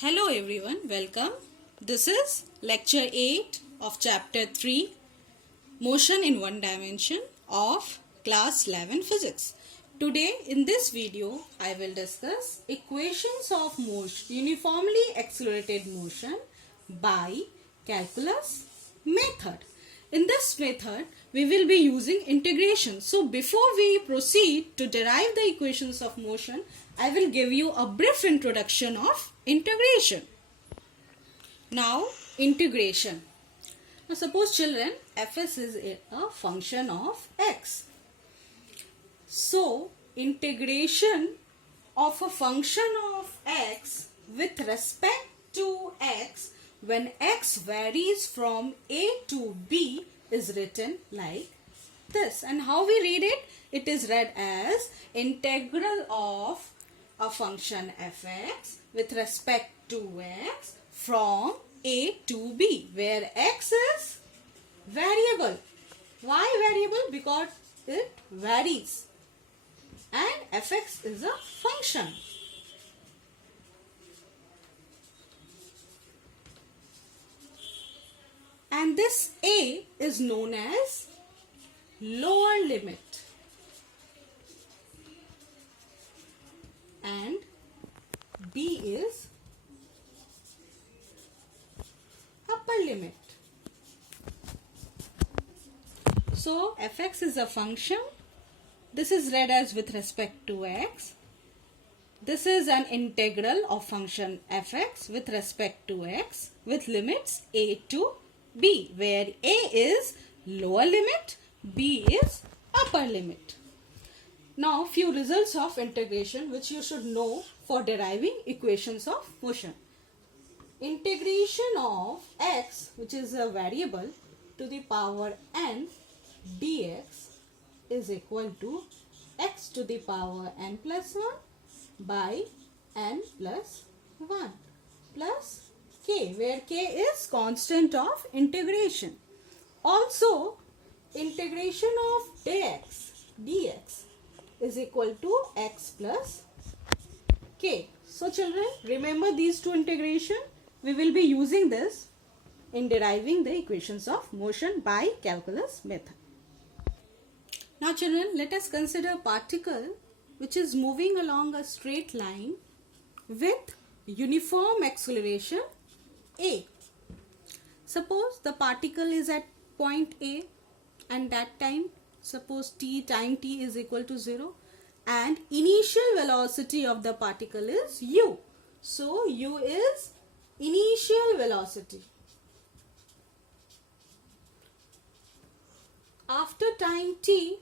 Hello everyone, welcome. This is lecture 8 of chapter 3, Motion in One Dimension of class 11 physics. Today in this video I will discuss equations of motion, uniformly accelerated motion by calculus method. In this method we will be using integration. So before we proceed to derive the equations of motion, I will give you a brief introduction of integration. Now integration. Now suppose children, fs is a function of x. So integration of a function of x with respect to x when x varies from a to b is written like this. And how we read it? It is read as integral of a function fx with respect to x from a to b, where x is variable. Why variable? Because it varies and fx is a function. And this a is known as lower limit and b is upper limit. So fx is a function. This is read as with respect to x. This is an integral of function fx with respect to x with limits a to b, where a is lower limit, b is upper limit. Now few results of integration which you should know for deriving equations of motion. Integration of x, which is a variable, to the power n dx is equal to x to the power n plus 1 by n plus 1 plus k, where k is constant of integration. Also, integration of dx is equal to x plus k. So children, remember these two integration. We will be using this in deriving the equations of motion by calculus method. Now children, let us consider a particle which is moving along a straight line with uniform acceleration a. Suppose the particle is at point A and that time, suppose time t is equal to 0 and initial velocity of the particle is u. So u is initial velocity. After time t,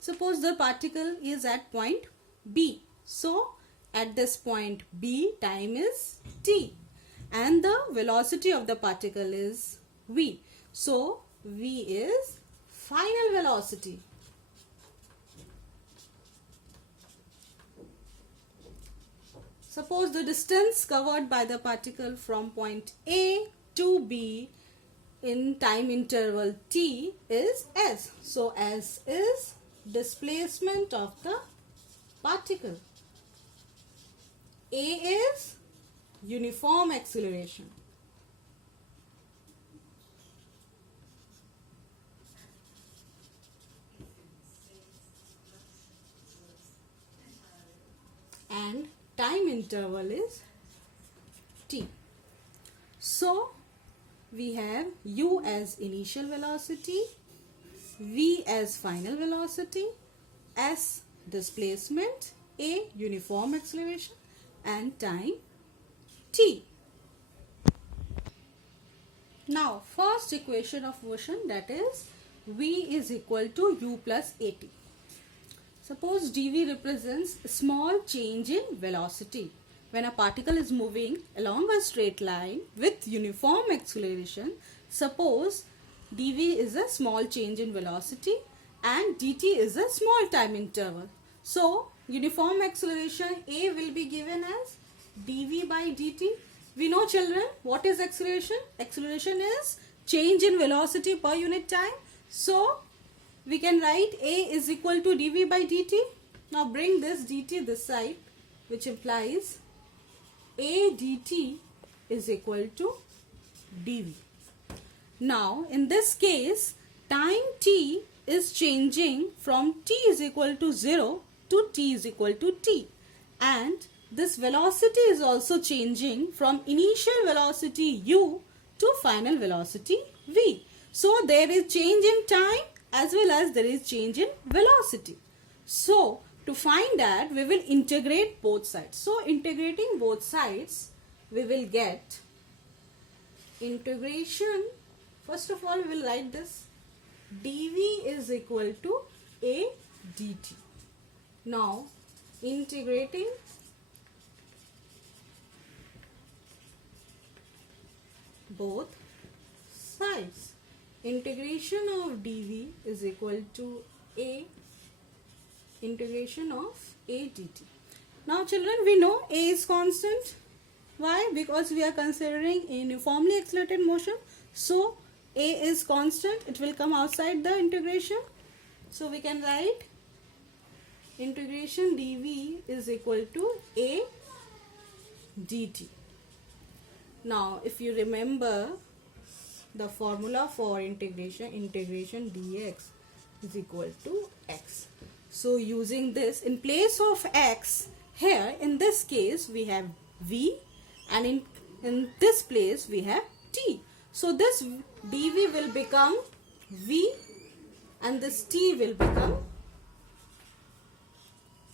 suppose the particle is at point B. So at this point B, time is t and the velocity of the particle is v. So v is final velocity. Suppose the distance covered by the particle from point A to B in time interval t is s. So s is displacement of the particle. A is uniform acceleration. And time interval is t. So we have u as initial velocity, v as final velocity, s displacement, a uniform acceleration and time t. Now first equation of motion, that is v is equal to u plus at. Suppose dv represents a small change in velocity. When a particle is moving along a straight line with uniform acceleration, suppose dv is a small change in velocity and dt is a small time interval. So uniform acceleration a will be given as dv by dt. We know children what is acceleration. Acceleration is change in velocity per unit time. So we can write a is equal to dv by dt. Now bring this dt this side, which implies A dt is equal to dv. Now in this case, time t is changing from t is equal to 0 to t is equal to t, and this velocity is also changing from initial velocity u to final velocity v. So there is change in time as well as there is change in velocity. So to find that, we will integrate both sides. So integrating both sides, we will get integration. First of all, we will write this dv is equal to a dt. Now integrating both sides, integration of dv is equal to a integration of a dt. Now children, we know a is constant. Why? Because we are considering a uniformly accelerated motion. So a is constant, it will come outside the integration. So we can write integration dv is equal to a dt. Now if you remember the formula for integration dx is equal to x. So using this, in place of x, here in this case we have v, and in this place we have t. So this dv will become v, and this t will become,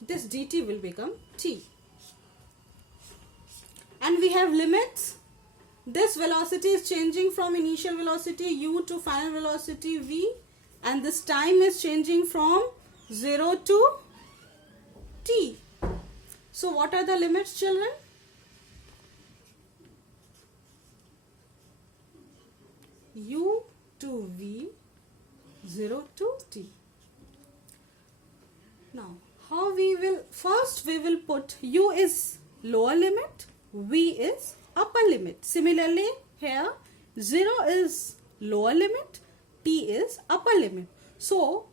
this dt will become t. And we have limits. This velocity is changing from initial velocity u to final velocity v, and this time is changing from 0 to t. So what are the limits, children? U to v, 0 to t. Now how we will, first we will put u is lower limit, v is upper limit. Similarly here 0 is lower limit, t is upper limit. So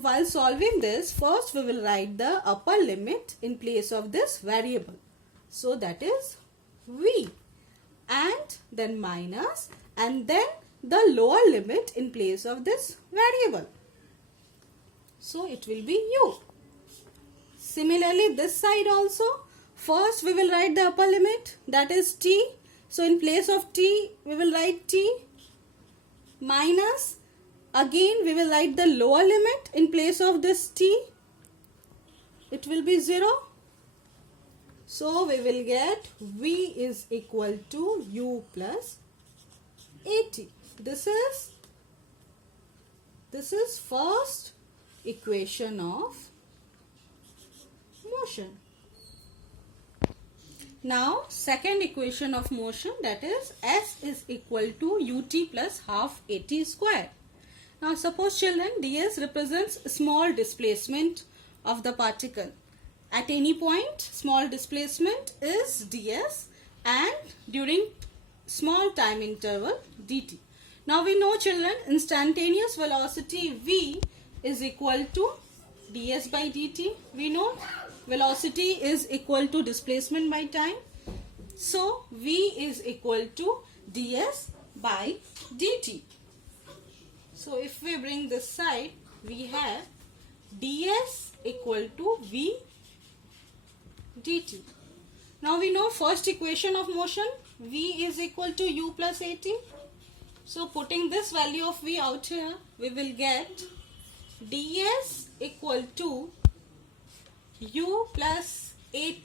while solving this, first we will write the upper limit in place of this variable. So that is v, and then minus, and then the lower limit in place of this variable. So it will be u. Similarly this side also, first we will write the upper limit, that is t. So in place of t we will write t, minus, again we will write the lower limit in place of this t, it will be 0. So we will get v is equal to u plus at. This is first equation of motion. Now second equation of motion, that is s is equal to ut plus half at square. Now suppose children, ds represents small displacement of the particle. At any point small displacement is ds, and during small time interval dt. Now we know children, instantaneous velocity v is equal to ds by dt. We know velocity is equal to displacement by time. So v is equal to ds by dt. So if we bring this side, we have ds equal to v dt. Now we know first equation of motion, v is equal to u plus at. So putting this value of v out here, we will get ds equal to u plus at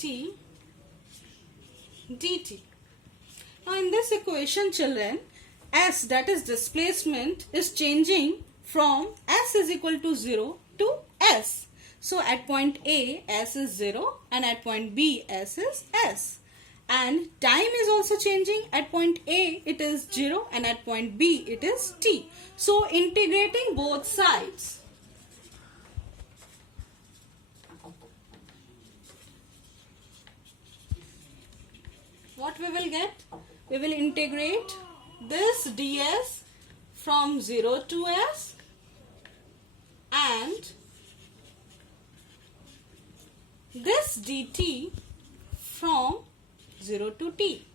dt. Now in this equation children, s, that is displacement, is changing from s is equal to 0 to s. So at point A, s is 0, and at point B, s is s. And time is also changing. At point A it is 0, and at point B it is t. So integrating both sides, what we will get? We will integrate this ds from 0 to s, and this dt from 0 to t.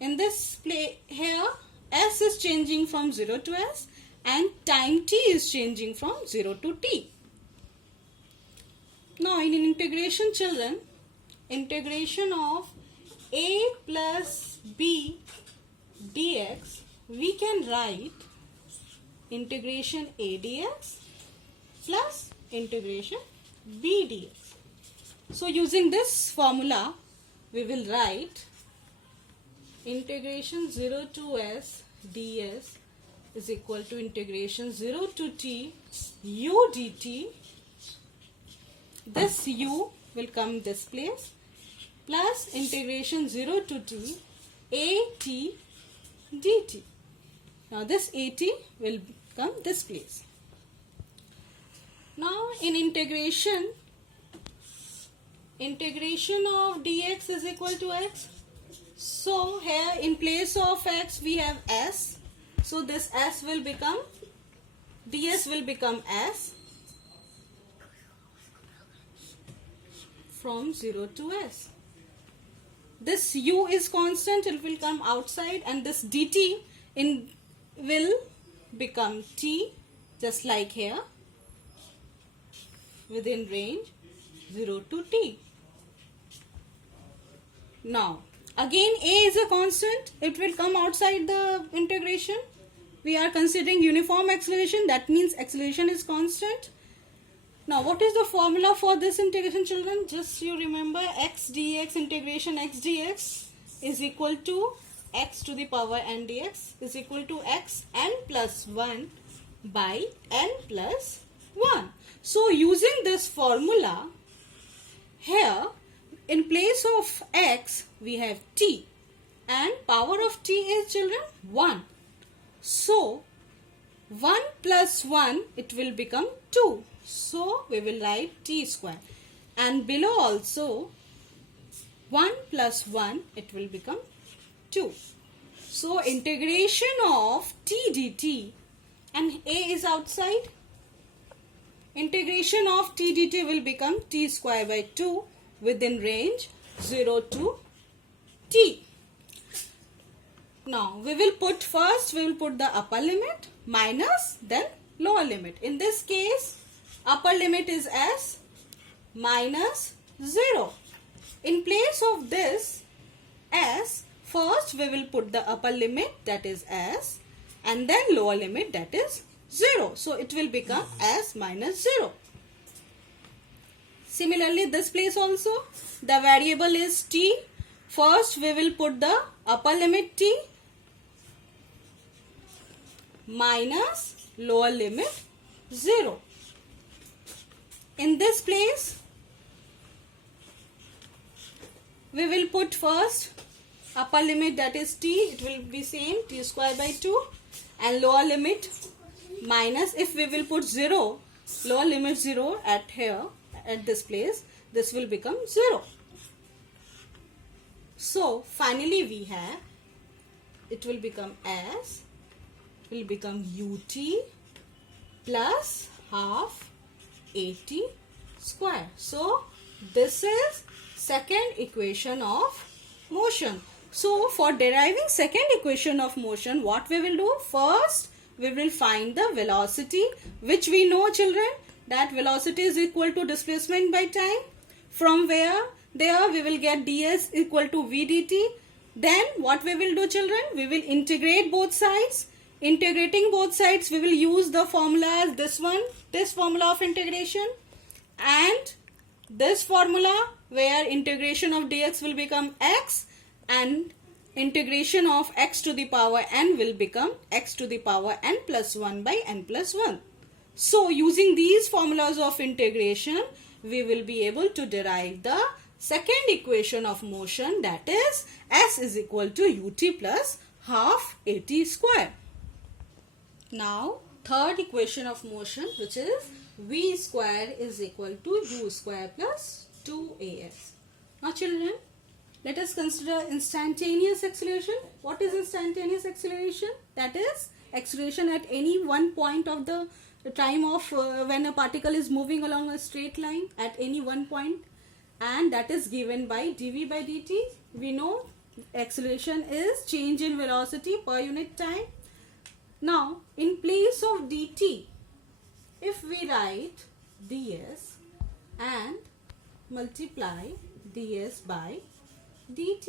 In this play here, s is changing from 0 to s and time t is changing from 0 to t. Now in integration, children, integration of a plus b dx, we can write integration a dx plus integration b dx. So using this formula, we will write integration 0 to s ds is equal to integration 0 to t u dt. This u will come this place plus integration 0 to t at dt. Now this at will come this place. Now in integration of dx is equal to x. So here in place of x we have s. So this s will become, ds will become s from 0 to s. This u is constant, it will come outside, and this dt will become t, just like here, within range 0 to t. Now again a is a constant, it will come outside the integration. We are considering uniform acceleration, that means acceleration is constant. Now what is the formula for this integration, children? Just you remember, x dx, integration x dx is equal to x to the power n dx is equal to x n plus 1 by n plus 1. So using this formula, here in place of x we have t and power of t is, children, 1. So 1 plus 1, it will become 2. So we will write t square, and below also 1 plus 1, it will become 2. So integration of t dt, and a is outside, integration of t dt will become t square by 2 within range 0 to t. Now we will put the upper limit minus then lower limit. In this case, upper limit is s minus 0. In place of this s, first we will put the upper limit, that is s, and then lower limit, that is 0. So it will become s minus 0. Similarly, this place also, the variable is t. First we will put the upper limit t minus lower limit 0. In this place, we will put first upper limit, that is t, it will be same, t square by 2, and lower limit minus, if we will put 0, lower limit 0 at here, at this place, this will become 0. So finally we have, it will become s, will become ut plus half at square. So this is second equation of motion. So for deriving second equation of motion, what we will do? First we will find the velocity, which we know, children, that velocity is equal to displacement by time. From where? There we will get ds equal to v dt. Then what we will do, children? We will integrate both sides. Integrating both sides, we will use the formulas, this one, this formula of integration, and this formula where integration of dx will become x and integration of x to the power n will become x to the power n plus 1 by n plus 1. So using these formulas of integration, we will be able to derive the second equation of motion, that is s is equal to ut plus half at square. Now third equation of motion, which is v square is equal to u square plus 2as. Now children, let us consider instantaneous acceleration. What is instantaneous acceleration? That is acceleration at any one point of the time of when a particle is moving along a straight line at any one point, and that is given by dv by dt. We know Acceleration is change in velocity per unit time. Now, in place of dt, if we write ds and multiply ds by dt,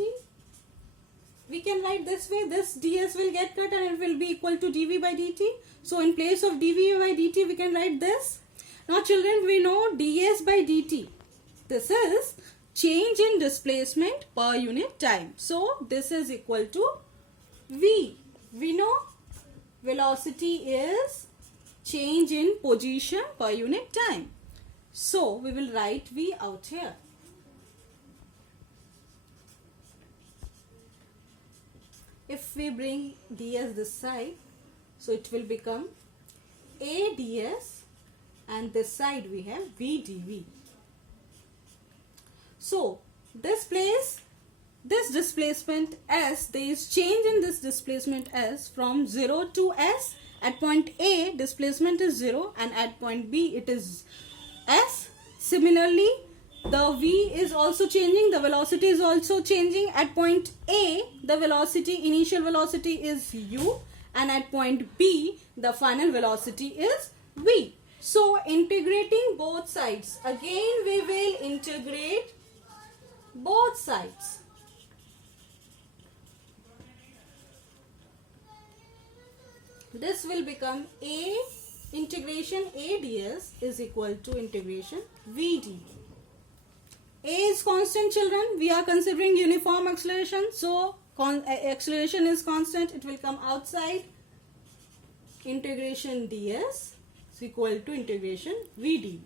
we can write this way. This ds will get cut and it will be equal to dv by dt. So, in place of dv by dt, we can write this. Now, children, we know ds by dt. This is change in displacement per unit time. So, this is equal to v. We know velocity is change in position per unit time. So, we will write v out here. If we bring ds this side, so it will become a ds and this side we have v dv. So, this displacement s, there is change in this displacement s from 0 to s. At point A, displacement is 0 and at point B, it is s. Similarly, the v is also changing, the velocity is also changing. At point A, the velocity, initial velocity is u, and at point B, the final velocity is v. So, integrating both sides, again we will integrate both sides. This will become a integration a ds is equal to integration v dv. A is constant, children. We are considering uniform acceleration. So, acceleration is constant. It will come outside. Integration ds is equal to integration v dv.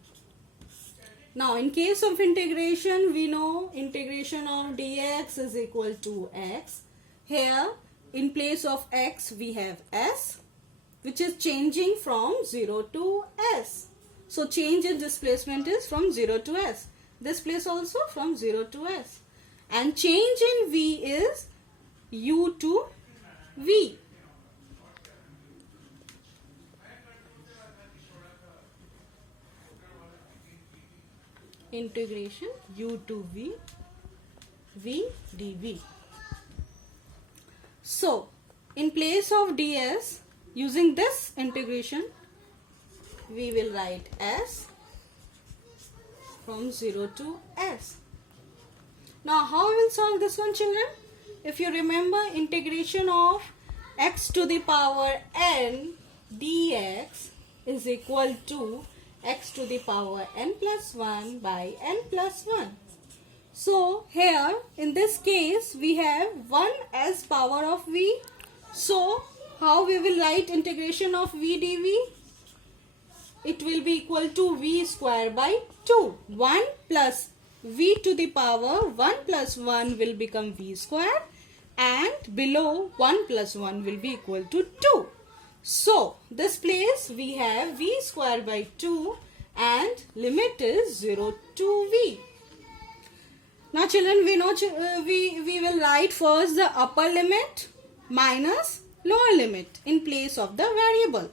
Now, in case of integration, we know integration of dx is equal to x. Here, in place of x, we have s, which is changing from 0 to s. So, change in displacement is from 0 to s. This place also from 0 to s. And change in v is u to v. Integration u to v, v dv. So, in place of ds, using this integration, we will write s from 0 to s. Now, how we will solve this one, children? If you remember, integration of x to the power n dx is equal to x to the power n plus 1 by n plus 1. So, here in this case, we have 1 as power of v. So, how we will write integration of v dv? It will be equal to v square by 2. 1 plus v to the power 1 plus 1 will become v square, and below 1 plus 1 will be equal to 2. So, this place we have v square by 2 and limit is 0 to v. Now, children, we know we will write first the upper limit minus lower limit in place of the variable.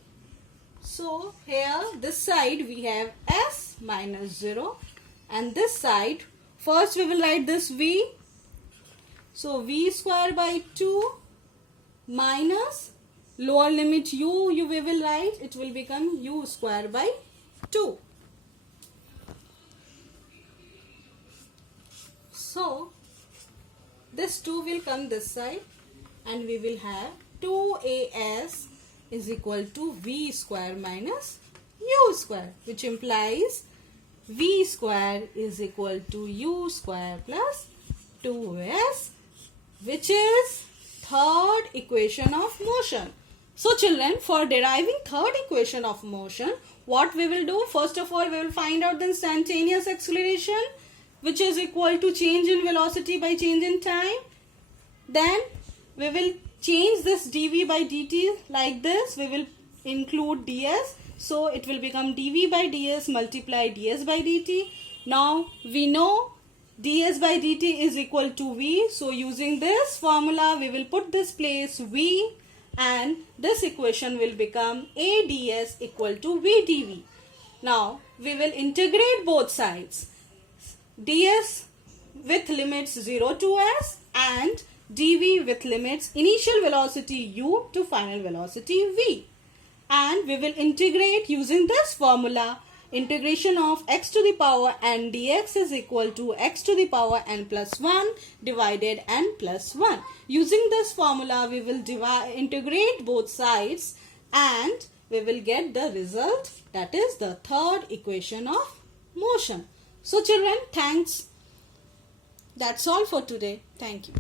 So, here this side we have s minus 0, and this side first we will write this v. So, v square by 2 minus lower limit u we will write, it will become u square by 2. So, this 2 will come this side and we will have 2as is equal to v square minus u square, which implies v square is equal to u square plus 2s, which is third equation of motion. So, children, for deriving third equation of motion, what we will do? First of all, we will find out the instantaneous acceleration, which is equal to change in velocity by change in time. Then, we will change this dv by dt like this. We will include ds. So, it will become dv by ds multiply ds by dt. Now, we know ds by dt is equal to v. So, using this formula, we will put this place v, and this equation will become a ds equal to v dv. Now, we will integrate both sides. ds with limits 0 to s and dv with limits initial velocity u to final velocity v. And we will integrate using this formula. Integration of x to the power n dx is equal to x to the power n plus 1 divided n plus 1. Using this formula, we will integrate both sides and we will get the result, that is the third equation of motion. So children, thanks. That's all for today. Thank you.